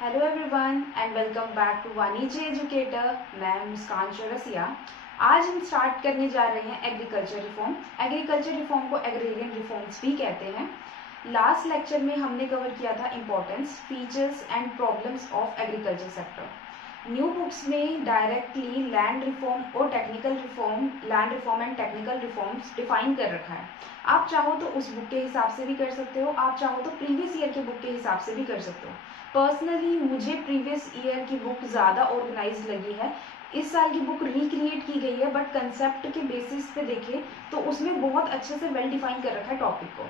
Hello everyone and welcome back to Vanijya educator. मैं मुस्कान चौरसिया। आज हम स्टार्ट करने जा रहे हैं एग्रीकल्चर रिफॉर्म। एग्रीकल्चर रिफॉर्म को एग्रेरियन रिफॉर्म्स भी कहते हैं। लास्ट लेक्चर में हमने कवर किया था importance, features and problems of agriculture sector. New books में डायरेक्टली लैंड रिफॉर्म और technical reform, land reform and technical reforms define कर रखा है। आप चाहो तो उस बुक के हिसाब से भी कर सकते हो, आप चाहो तो प्रीवियस ईयर के बुक के हिसाब से भी कर सकते हो। पर्सनली मुझे प्रीवियस ईयर की बुक ज़्यादा ऑर्गेनाइज लगी है। इस साल की बुक रिक्रिएट की गई है, बट कंसेप्ट के बेसिस पे देखें तो उसमें बहुत अच्छे से वेल डिफाइन कर रखा है टॉपिक को।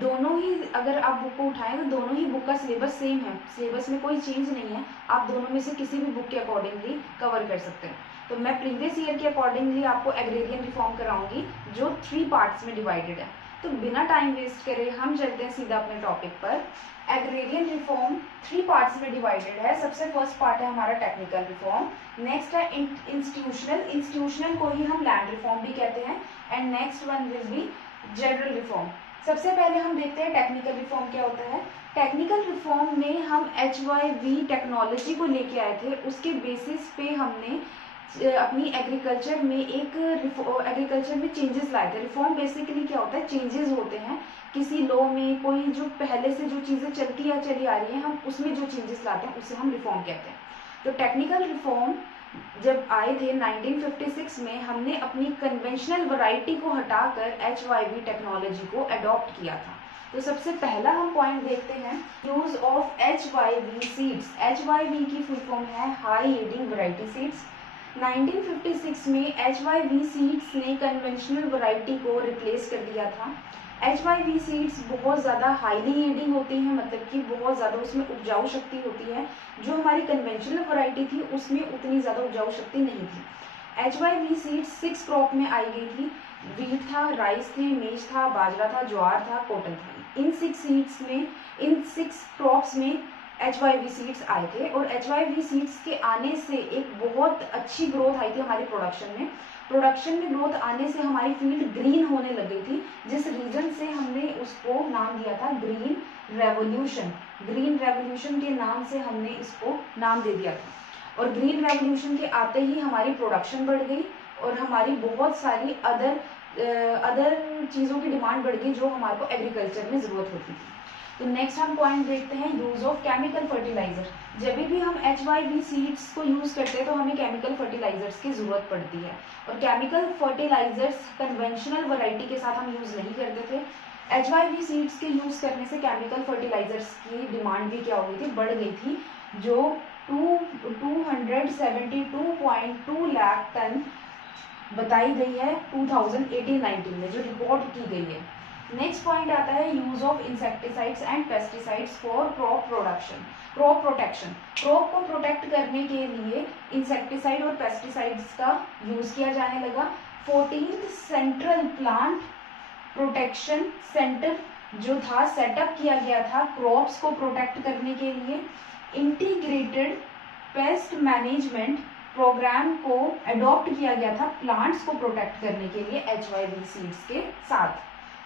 दोनों ही अगर आप बुक को उठाएं तो दोनों ही बुक का सिलेबस सेम है, सिलेबस में कोई चेंज नहीं है। आप दोनों में से किसी भी बुक के अकॉर्डिंगली कवर कर सकते हैं। तो मैं प्रीवियस ईयर के अकॉर्डिंगली आपको एग्रेरियन रिफॉर्म कराऊंगी जो 3 पार्ट्स में डिवाइडेड है। तो बिना टाइम वेस्ट करे हम चलते हैं सीधा अपने टॉपिक पर। एग्रेरियन रिफॉर्म 3 पार्ट्स में डिवाइडेड है। सबसे फर्स्ट पार्ट है हमारा टेक्निकल रिफॉर्म, नेक्स्ट है इंस्टीट्यूशनल को ही हम लैंड रिफॉर्म भी कहते हैं, and next one will be general reform. सबसे पहले हम देखते हैं टेक्निकल रिफॉर्म क्या होता है। टेक्निकल रिफॉर्म में हम HYV टेक्नोलॉजी को लेके आए थे। उसके बेसिस पे हमने अपनी एग्रीकल्चर में चेंजेस लाए थे। रिफॉर्म बेसिकली क्या होता है, चेंजेस होते हैं किसी लॉ में, कोई जो पहले से जो चीज़ें चलती आ रही हैं, हम उसमें जो चेंजेस लाते हैं उसे हम रिफॉर्म कहते हैं। तो टेक्निकल रिफॉर्म जब आए थे 1956 में, हमने अपनी कन्वेंशनल वैरायटी को हटाकर HYV टेक्नोलॉजी को अडॉप्ट किया था। तो सबसे पहला हम पॉइंट देखते हैं, use of HYV seeds. HYV की फुल फॉर्म है हाई यील्डिंग वैरायटी सीड्स। 1956 में HYV सीड्स ने कन्वेंशनल वैरायटी को रिप्लेस कर दिया था। HYV सीड्स बहुत ज़्यादा हाईली यील्डिंग होती हैं, मतलब कि बहुत ज़्यादा उसमें उपजाऊ शक्ति होती है। जो हमारी कन्वेंशनल वैरायटी थी उसमें उतनी ज़्यादा उपजाऊ शक्ति नहीं थी। HYV सीड्स 6 क्रॉप में आई गई थी। वीट था, राइस थे, मेज था, बाजरा था, ज्वार था, कॉटन था। इन 6 क्रॉप्स में HYV सीड्स आए थे, और HYV सीड्स के आने से एक बहुत अच्छी ग्रोथ आई थी हमारी प्रोडक्शन में ग्रोथ आने से हमारी फील्ड ग्रीन होने लग गई थी, जिस रीजन से हमने उसको नाम दिया था ग्रीन रेवोल्यूशन के नाम से हमने इसको नाम दे दिया था। और ग्रीन रेवोल्यूशन के आते ही हमारी प्रोडक्शन बढ़ गई और हमारी बहुत सारी अदर चीज़ों की डिमांड बढ़ गई जो हमारे को एग्रीकल्चर में ज़रूरत होती थी। तो नेक्स्ट हम पॉइंट देखते हैं, यूज ऑफ केमिकल फर्टिलाइजर। जब भी हम HYV सीड्स को यूज करते हैं तो हमें केमिकल फर्टिलाइजर्स की जरूरत पड़ती है, और केमिकल फर्टिलाइजर्स कन्वेंशनल वैरायटी के साथ हम यूज नहीं करते थे। HYV सीड्स के यूज करने से केमिकल फर्टिलाइजर्स की डिमांड भी क्या हो गई थी, बढ़ गई थी, जो 272.2 लाख टन बताई गई है 2018-19 में, जो रिपोर्ट की गई है। नेक्स्ट पॉइंट आता है, use of insecticides and pesticides for crop protection. Crop को प्रोटेक्ट करने के लिए इंसेक्टिसाइड और पेस्टिसाइड्स का यूज किया जाने लगा। 14th central plant protection centre जो था, सेटअप किया गया था क्रॉप्स को प्रोटेक्ट करने के लिए। इंटीग्रेटेड पेस्ट मैनेजमेंट प्रोग्राम को अडॉप्ट किया गया था प्लांट्स को प्रोटेक्ट करने के लिए HYV सीड्स के साथ।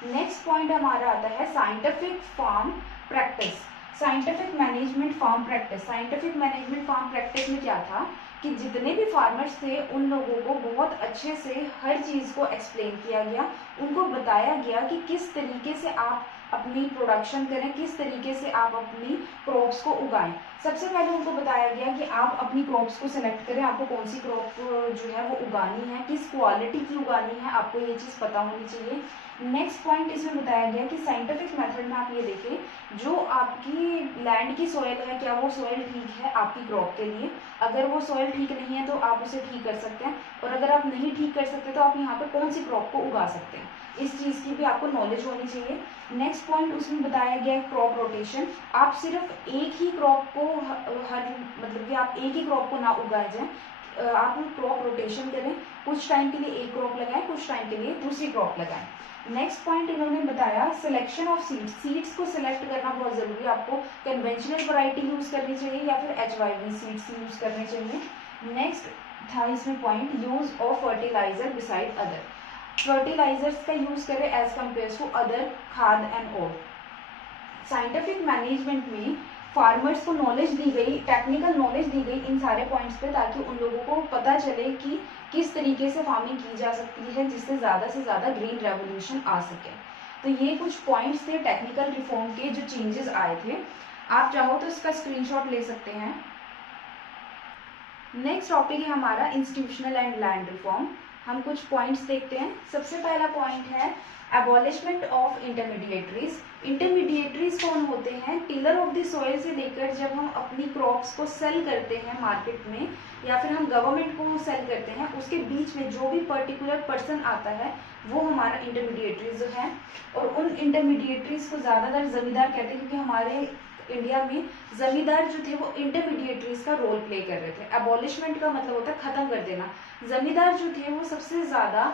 नेक्स्ट पॉइंट हमारा आता है scientific farm practice, scientific management farm practice. Scientific management farm practice में क्या था कि जितने भी फार्मर्स थे उन लोगों को बहुत अच्छे से हर चीज़ को एक्सप्लेन किया गया, उनको बताया गया कि किस तरीके से आप अपनी प्रोडक्शन करें, किस तरीके से आप अपनी क्रॉप्स को उगाएं। सबसे पहले उनको बताया गया कि आप अपनी क्रॉप्स को सिलेक्ट करें, आपको कौन सी क्रॉप जो है वो उगानी है, किस क्वालिटी की उगानी है, आपको ये चीज़ पता होनी चाहिए। नेक्स्ट पॉइंट इसमें बताया गया कि साइंटिफिक मेथड में आप ये देखें, जो आपकी लैंड की सॉइल है, क्या वो सॉइल ठीक है आपकी क्रॉप के लिए। अगर वो सॉइल ठीक नहीं है तो आप उसे ठीक कर सकते हैं, और अगर आप नहीं ठीक कर सकते तो आप यहाँ पे कौन सी क्रॉप को उगा सकते हैं, इस चीज़ की भी आपको नॉलेज होनी चाहिए। नेक्स्ट पॉइंट उसमें बताया गया है क्रॉप रोटेशन। आप सिर्फ एक ही क्रॉप को मतलब कि आप एक ही क्रॉप को ना उगाए जाए, आप क्रॉप रोटेशन करें, कुछ टाइम के लिए एक क्रॉप लगाएं, कुछ टाइम के लिए दूसरी क्रॉप लगाएं। नेक्स्ट पॉइंट इन्होंने बताया सिलेक्शन ऑफ सीड्स को सिलेक्ट करना बहुत जरूरी है। आपको कन्वेंशनल वैरायटी यूज करनी चाहिए या फिर HYV सीड्स यूज करने चाहिए। नेक्स्ट था इसमें point, use of fertiliser beside other. Fertilisers का यूज करें एज कम्पेयर टू अदर खाद एंड ऑल। साइंटिफिक मैनेजमेंट में फार्मर्स को नॉलेज दी गई, टेक्निकल नॉलेज दी गई इन सारे पॉइंट्स पे, ताकि उन लोगों को पता चले कि किस तरीके से फार्मिंग की जा सकती है जिससे ज़्यादा से ज़्यादा ग्रीन रेवोल्यूशन आ सके। तो ये कुछ पॉइंट्स थे टेक्निकल रिफॉर्म के जो चेंजेस आए थे। आप चाहो तो इसका स्क्रीनशॉट ले सकते हैं। नेक्स्ट टॉपिक है हमारा इंस्टीट्यूशनल एंड लैंड रिफॉर्म। हम कुछ पॉइंट्स देखते हैं। सबसे पहला पॉइंट है एबॉलिशमेंट ऑफ इंटरमीडिएटरीज। इंटरमीडिएटरीज कौन होते हैं? टिलर ऑफ द सॉइल से लेकर जब हम अपनी क्रॉप्स को सेल करते हैं मार्केट में या फिर हम गवर्नमेंट को सेल करते हैं, उसके बीच में जो भी पर्टिकुलर पर्सन आता है वो हमारा इंटरमीडिएटरीज है। और उन इंटरमीडिएटरीज को ज़्यादातर जमींदार कहते हैं, क्योंकि हमारे इंडिया में जमींदार जो थे वो इंटरमीडिएटरीज का रोल प्ले कर रहे थे। एबॉलिशमेंट का मतलब होता है खत्म कर देना। जमींदार जो थे वो सबसे ज़्यादा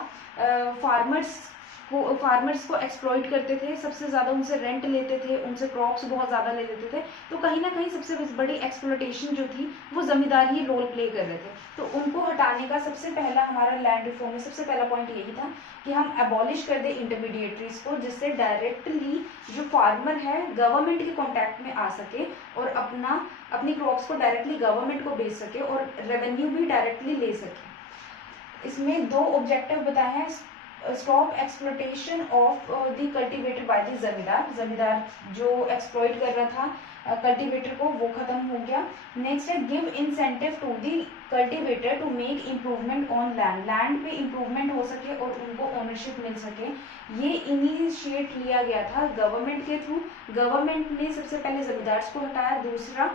फार्मर्स को एक्सप्लॉइट करते थे, सबसे ज़्यादा उनसे रेंट लेते थे, उनसे क्रॉप्स बहुत ज़्यादा ले लेते थे। तो कहीं ना कहीं सबसे बड़ी एक्सप्लॉइटेशन जो थी वो जमींदार ही रोल प्ले कर रहे थे। तो उनको हटाने का सबसे पहला हमारा लैंड रिफॉर्म में सबसे पहला पॉइंट यही था कि हम एबॉलिश कर दें इंटरमीडिएटरीज को, जिससे डायरेक्टली जो फार्मर है गवर्नमेंट के कॉन्टैक्ट में आ सके और अपनी क्रॉप्स को डायरेक्टली गवर्नमेंट को बेच सके और रेवेन्यू भी डायरेक्टली ले सके। इसमें 2 ऑब्जेक्टिव बताए हैं। Stop exploitation of the cultivator by the जमींदार जो एक्सप्लॉइट कर रहा था कल्टिवेटर को, वो खत्म हो गया। नेक्स्ट है give incentive to the cultivator to make improvement on land पे इम्प्रूवमेंट हो सके और उनको ओनरशिप मिल सके। ये इनिशिएट लिया गया था गवर्नमेंट के थ्रू। गवर्नमेंट ने सबसे पहले जमींदार को हटाया, दूसरा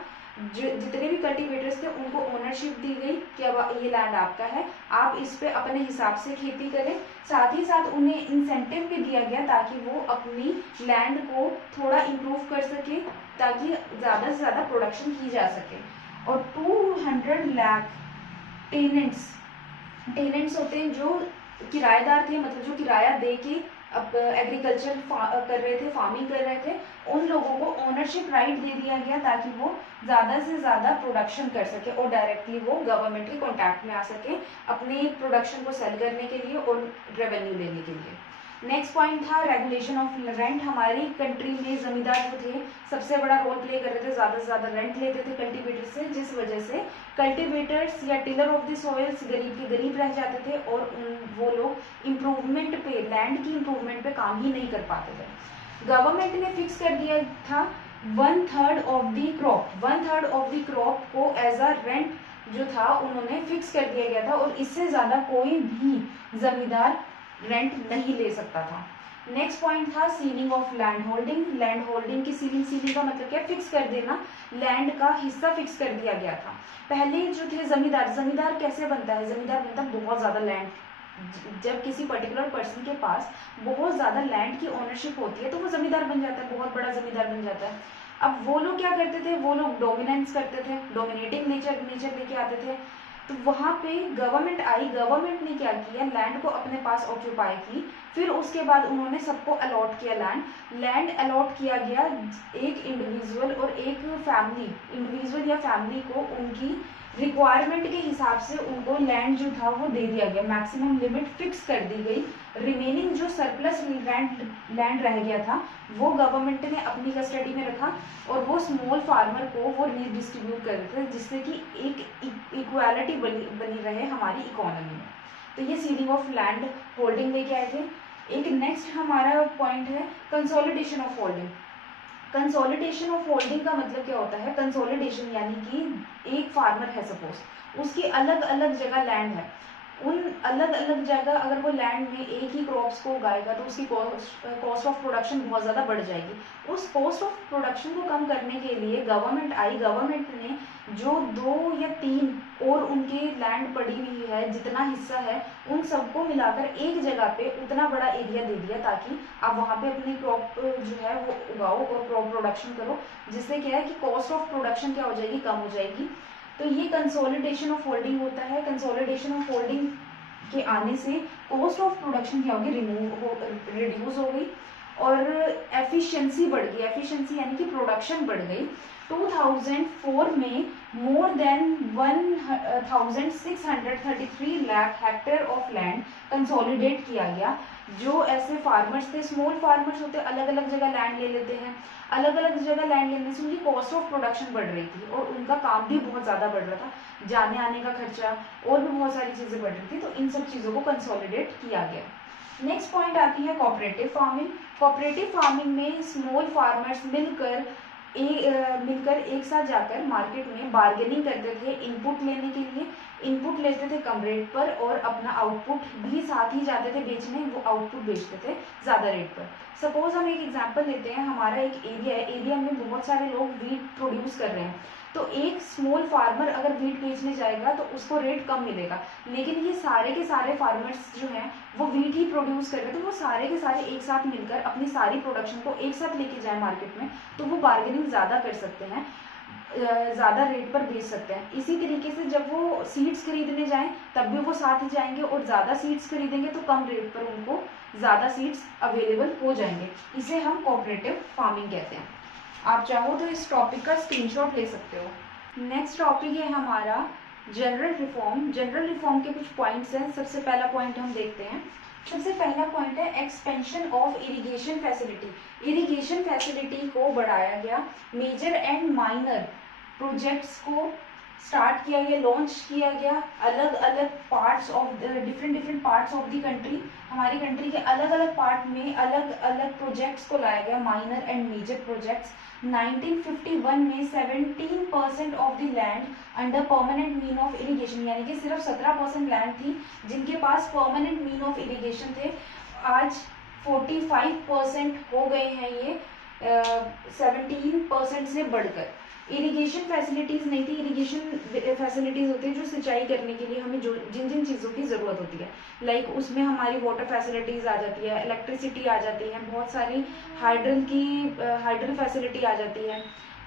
जितने भी कल्टिवेटर्स थे उनको ओनरशिप दी गई कि अब ये लैंड आपका है, आप इस पे अपने हिसाब से खेती करें। साथ ही साथ उन्हें इंसेंटिव भी दिया गया ताकि वो अपनी लैंड को थोड़ा इम्प्रूव कर सके, ताकि ज़्यादा से ज़्यादा प्रोडक्शन की जा सके। और 200 लाख टेनेंट्स होते हैं जो किराएदार थे, मतलब जो किराया दे के अब एग्रीकल्चर कर रहे थे, फार्मिंग कर रहे थे, उन लोगों को ओनरशिप राइट दे दिया गया ताकि वो ज़्यादा से ज़्यादा प्रोडक्शन कर सके और डायरेक्टली वो गवर्नमेंट के कॉन्टैक्ट में आ सके अपने प्रोडक्शन को सेल करने के लिए और रेवेन्यू लेने के लिए। नेक्स्ट पॉइंट था रेगुलेशन ऑफ रेंट। हमारी कंट्री में जमींदार जो थे सबसे बड़ा रोल प्ले कर रहे थे, ज़्यादा से ज़्यादा रेंट लेते थे कल्टिवेटर से, जिस वजह से कल्टिवेटर्स या टिलर ऑफ द सॉइल्स गरीब के गरीब रह जाते थे और वो लोग इम्प्रूवमेंट पे, लैंड की इम्प्रूवमेंट पे काम ही नहीं कर पाते थे। गवर्नमेंट ने फिक्स कर दिया था 1/3 ऑफ द क्रॉप को एज अ रेंट जो था उन्होंने फिक्स कर दिया गया था, और इससे ज़्यादा कोई भी जमींदार रेंट नहीं ले सकता था। नेक्स्ट पॉइंट था सीलिंग ऑफ लैंड होल्डिंग की सीलिंग का मतलब क्या? फिक्स कर देना, लैंड का हिस्सा फिक्स कर दिया गया था। पहले जो थे जमींदार कैसे बनता है? जमींदार बनता बहुत ज़्यादा लैंड, जब किसी पर्टिकुलर पर्सन के पास बहुत ज़्यादा लैंड की ओनरशिप होती है तो वो जमींदार बन जाता है, बहुत बड़ा जमींदार बन जाता है। अब वो लोग क्या करते थे? वो लोग डोमिनेंस करते थे, डोमिनेटिंग नेचर लेके आते थे। तो वहाँ पे गवर्नमेंट आई, गवर्नमेंट ने क्या किया? लैंड को अपने पास ऑक्यूपाई की, फिर उसके बाद उन्होंने सबको अलॉट किया लैंड अलॉट किया गया एक इंडिविजुअल और एक फैमिली, इंडिविजुअल या फैमिली को उनकी रिक्वायरमेंट के हिसाब से उनको लैंड जो था वो दे दिया गया, मैक्सिमम लिमिट फिक्स कर दी गई। रिमेनिंग जो सरप्लस लैंड रह गया था वो गवर्नमेंट ने अपनी कस्टडी में रखा और वो स्मॉल फार्मर को वो रीडिस्ट्रीब्यूट कर रहे थे, जिससे कि एक इक्वालिटी बनी रहे हमारी इकोनॉमी में। तो ये सीलिंग ऑफ लैंड होल्डिंग लेके आए थे। एक नेक्स्ट हमारा पॉइंट है consolidation of holding. Consolidation of holding का मतलब क्या होता है? कंसोलिडेशन यानी कि एक फार्मर है, सपोज उसकी अलग अलग जगह लैंड है, उन अलग अलग जगह अगर वो लैंड में एक ही क्रॉप्स को उगाएगा तो उसकी कॉस्ट ऑफ प्रोडक्शन बहुत ज़्यादा बढ़ जाएगी। उस कॉस्ट ऑफ प्रोडक्शन को कम करने के लिए गवर्नमेंट आई, गवर्नमेंट ने जो 2 या 3 और उनके लैंड पड़ी हुई है जितना हिस्सा है उन सबको मिलाकर एक जगह पे उतना बड़ा एरिया दे दिया ताकि आप वहाँ पे अपनी क्रॉप जो है वो उगाओ और क्रॉप प्रोडक्शन करो, जिससे क्या है कि कॉस्ट ऑफ प्रोडक्शन क्या हो जाएगी? कम हो जाएगी। तो ये कंसोलिडेशन ऑफ होल्डिंग होता है। कंसोलिडेशन ऑफ होल्डिंग के आने से कॉस्ट ऑफ प्रोडक्शन क्या होगी? रिड्यूस हो गई। और एफिशिएंसी बढ़ गई, एफिशिएंसी यानी कि प्रोडक्शन बढ़ गई। 2004 में more than 1633 lakh hectare of land consolidate किया गया। जो ऐसे फार्मर्स थे, स्मॉल फार्मर्स होते, अलग अलग जगह लैंड ले लेते हैं, अलग अलग जगह लैंड लेने से उनकी कॉस्ट ऑफ प्रोडक्शन बढ़ रही थी और उनका काम भी बहुत ज़्यादा बढ़ रहा था, जाने आने का खर्चा और भी बहुत सारी चीज़ें बढ़ रही थी, तो इन सब चीज़ों को कंसोलिडेट किया गया। नेक्स्ट पॉइंट आती है कोऑपरेटिव फार्मिंग। कोऑपरेटिव फार्मिंग में स्मॉल फार्मर्स मिलकर एक साथ जाकर मार्केट में बार्गेनिंग करते थे इनपुट लेने के लिए, इनपुट लेते थे कम रेट पर और अपना आउटपुट भी साथ ही जाते थे बेचने, वो आउटपुट बेचते थे ज़्यादा रेट पर। सपोज हम एक एग्जांपल लेते हैं, हमारा एक एरिया है, एरिया में बहुत सारे लोग वीट प्रोड्यूस कर रहे हैं, तो एक स्मॉल फार्मर अगर वीट बेचने जाएगा तो उसको रेट कम मिलेगा, लेकिन ये सारे के सारे फार्मर्स जो हैं वो वीट ही प्रोड्यूस कर रहे हैं, तो वो सारे के सारे एक साथ मिलकर अपनी सारी प्रोडक्शन को एक साथ लेके जाए मार्केट में, तो वो बार्गेनिंग ज़्यादा कर सकते हैं, ज़्यादा रेट पर बेच सकते हैं। इसी तरीके से जब वो सीड्स खरीदने जाएं तब भी वो साथ ही जाएंगे और ज़्यादा सीड्स खरीदेंगे तो कम रेट पर उनको ज़्यादा सीड्स अवेलेबल हो जाएंगे। इसे हम कोऑपरेटिव फार्मिंग कहते हैं। आप चाहो तो इस टॉपिक का स्क्रीनशॉट ले सकते हो। नेक्स्ट टॉपिक है हमारा जनरल रिफॉर्म। जनरल रिफॉर्म के कुछ पॉइंट्स हैं। सबसे पहला पॉइंट हम देखते हैं। सबसे पहला पॉइंट है expansion of irrigation facility. Irrigation facility को बढ़ाया गया। मेजर एंड माइनर प्रोजेक्ट्स को स्टार्ट किया गया, लॉन्च किया गया। अलग अलग parts of different parts of the country, हमारी कंट्री के अलग अलग पार्ट में अलग अलग प्रोजेक्ट्स को लाया गया, माइनर एंड मेजर प्रोजेक्ट्स। 1951 में 17% of the land under permanent mean of irrigation, यानी कि सिर्फ 17% लैंड थी जिनके पास परमानेंट मीन ऑफ इरिगेशन थे। आज 45% हो गए हैं ये, 17% से बढ़कर। इरिगेशन फैसिलिटीज़ नहीं थी। इरिगेशन फैसिलिटीज़ होती है जो सिंचाई करने के लिए हमें जो जिन जिन चीज़ों की ज़रूरत होती है, लाइक उसमें हमारी वाटर फैसिलिटीज़ आ जाती है, इलेक्ट्रिसिटी आ जाती है, बहुत सारी हाइड्रल फैसिलिटी आ जाती है।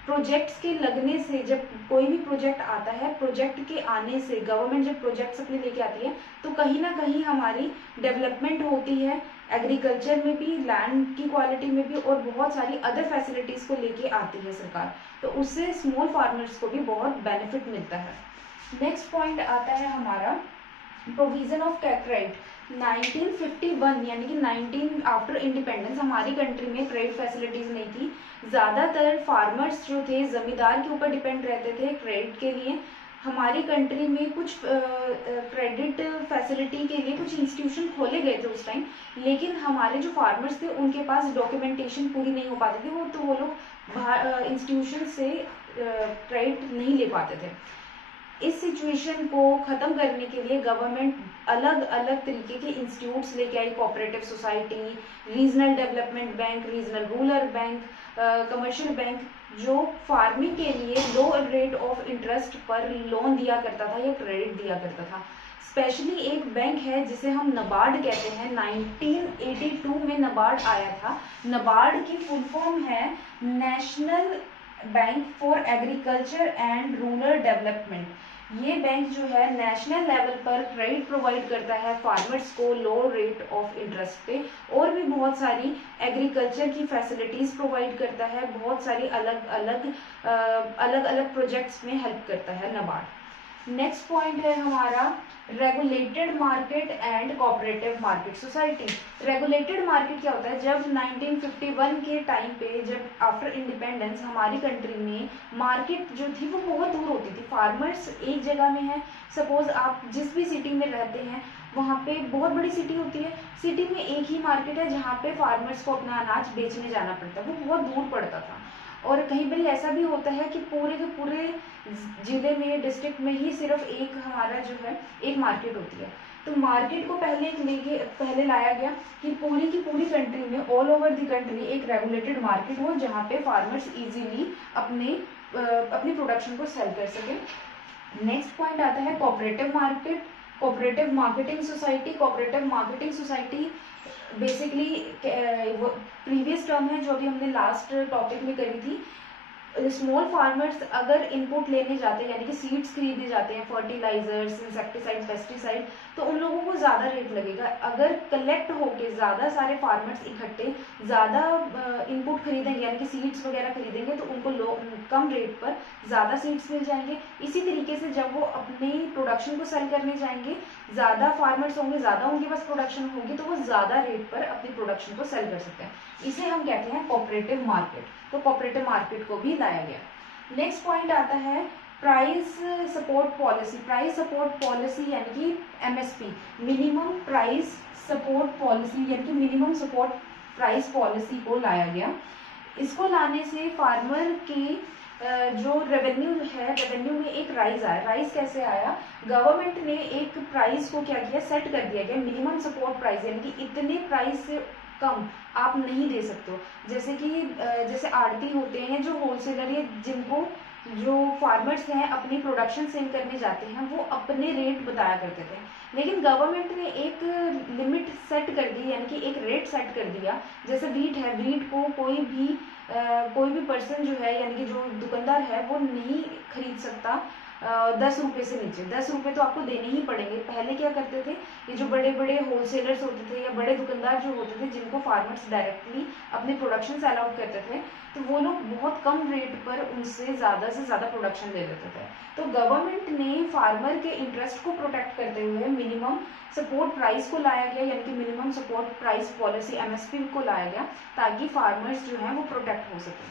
प्रोजेक्ट्स के लगने से, जब कोई भी प्रोजेक्ट आता है, प्रोजेक्ट के आने से गवर्नमेंट जब प्रोजेक्ट्स अपने लेके आती है तो कहीं ना कहीं हमारी डेवलपमेंट होती है, एग्रीकल्चर में भी, लैंड की क्वालिटी में भी, और बहुत सारी अदर फैसिलिटीज़ को लेके आती है सरकार, तो उससे स्मॉल फार्मर्स को भी बहुत बेनिफिट मिलता है। नेक्स्ट पॉइंट आता है हमारा प्रोविजन ऑफ क्रेडिट। 1951 यानी कि 19 आफ्टर इंडिपेंडेंस हमारी कंट्री में क्रेडिट फैसिलिटीज़ नहीं थी। ज़्यादातर फार्मर्स जो थे ज़मींदार के ऊपर डिपेंड रहते थे क्रेडिट के लिए। हमारी कंट्री में कुछ क्रेडिट फैसिलिटी के लिए कुछ इंस्टीट्यूशन खोले गए थे उस टाइम, लेकिन हमारे जो फार्मर्स थे उनके पास डॉक्यूमेंटेशन पूरी नहीं हो पाती थी, वो लोग इंस्टीट्यूशन से क्रेडिट नहीं ले पाते थे। इस सिचुएशन को ख़त्म करने के लिए गवर्नमेंट अलग अलग तरीके के इंस्टीट्यूट्स लेके आई, cooperative society, regional development bank, regional rural bank, commercial bank, जो फार्मिंग के लिए लो रेट ऑफ इंटरेस्ट पर लोन दिया करता था या क्रेडिट दिया करता था। स्पेशली एक बैंक है जिसे हम नबार्ड कहते हैं। 1982 में नबार्ड आया था। नबार्ड की फुल फॉर्म है national bank for agriculture and rural development. ये बैंक जो है नेशनल लेवल पर क्रेडिट प्रोवाइड करता है फार्मर्स को लो रेट ऑफ इंटरेस्ट पे, और भी बहुत सारी एग्रीकल्चर की फैसिलिटीज़ प्रोवाइड करता है, बहुत सारी अलग अलग प्रोजेक्ट्स में हेल्प करता है नबार्ड। नेक्स्ट पॉइंट है हमारा regulated market and cooperative market society. Regulated market क्या होता है? जब 1951 के टाइम पे, जब आफ्टर इंडिपेंडेंस हमारी कंट्री में मार्केट जो थी वो बहुत दूर होती थी। फार्मर्स एक जगह में है, सपोज आप जिस भी सिटी में रहते हैं वहाँ पे बहुत बड़ी सिटी होती है, सिटी में एक ही मार्केट है जहाँ पे फार्मर्स को अपना अनाज बेचने जाना पड़ता है, वो बहुत दूर पड़ता था। और कहीं पर ऐसा भी होता है कि पूरे के पूरे जिले में, डिस्ट्रिक्ट में ही सिर्फ एक हमारा जो है एक मार्केट होती है। तो मार्केट को पहले लाया गया कि पूरी की पूरी कंट्री में, ऑल ओवर द कंट्री एक रेगुलेटेड मार्केट हो जहाँ पे फार्मर्स इजीली अपनी प्रोडक्शन को सेल कर सके। नेक्स्ट पॉइंट आता है cooperative market, cooperative marketing society. Cooperative marketing society basically previous term है जो अभी हमने लास्ट टॉपिक में करी थी। स्मॉल फार्मर्स अगर इनपुट लेने जाते हैं यानी कि सीड्स खरीदने जाते हैं, फर्टिलाइजर्स, इंसेक्टिसाइड, पेस्टिसाइड, तो उन लोगों को ज़्यादा रेट लगेगा। अगर कलेक्ट होके ज़्यादा सारे फार्मर्स इकट्ठे ज़्यादा इनपुट खरीदेंगे यानी कि सीड्स वगैरह खरीदेंगे तो उनको कम रेट पर ज़्यादा सीड्स मिल जाएंगे। इसी तरीके से जब वो अपनी प्रोडक्शन को सेल करने जाएंगे, ज़्यादा फार्मर्स होंगे, ज़्यादा उनके पास प्रोडक्शन होगी, तो वो ज़्यादा रेट पर अपनी प्रोडक्शन को सेल कर सकते हैं। इसे हम कहते हैं कोऑपरेटिव मार्केट। तो कोऑपरेटिव मार्केट को भी लाया गया। नेक्स्ट पॉइंट आता है price support policy. Price support policy यानी कि MSP, minimum price support policy यानी कि मिनिमम सपोर्ट प्राइस पॉलिसी को लाया गया। इसको लाने से फार्मर की जो रेवेन्यू है, रेवेन्यू में एक राइज आया। राइज कैसे आया? गवर्नमेंट ने एक प्राइस को क्या किया, सेट कर दिया गया, मिनिमम सपोर्ट प्राइस, यानी कि इतने प्राइस से कम आप नहीं दे सकते हो। जैसे कि जैसे आड़ती होते हैं जो होलसेलर या जिनको जो फार्मर्स हैं अपनी प्रोडक्शन सेल करने जाते हैं, वो अपने रेट बताया करते थे, लेकिन गवर्नमेंट ने एक लिमिट सेट कर दी, यानी कि एक रेट सेट कर दिया। जैसे वीट है, वीट को कोई भी पर्सन जो है यानी कि जो दुकानदार है वो नहीं खरीद सकता 10 रुपये से नीचे। 10 रुपये तो आपको देने ही पड़ेंगे। पहले क्या करते थे, ये जो बड़े बड़े होलसेलर्स होते थे या बड़े दुकानदार जो होते थे जिनको फार्मर्स डायरेक्टली अपनी प्रोडक्शन सेल आउट करते थे, तो वो लोग बहुत कम रेट पर उनसे ज़्यादा प्रोडक्शन ले लेते थे। तो गवर्नमेंट ने फार्मर के इंटरेस्ट को प्रोटेक्ट करते हुए मिनिमम सपोर्ट प्राइस को लाया गया, यानी कि minimum support price policy MSP को लाया गया, ताकि फार्मर्स जो हैं वो प्रोटेक्ट हो सकें।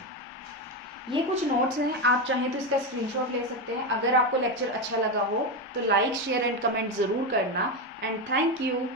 ये कुछ नोट्स हैं, आप चाहें तो इसका स्क्रीनशॉट ले सकते हैं। अगर आपको लेक्चर अच्छा लगा हो तो लाइक, शेयर एंड कमेंट ज़रूर करना। And thank you.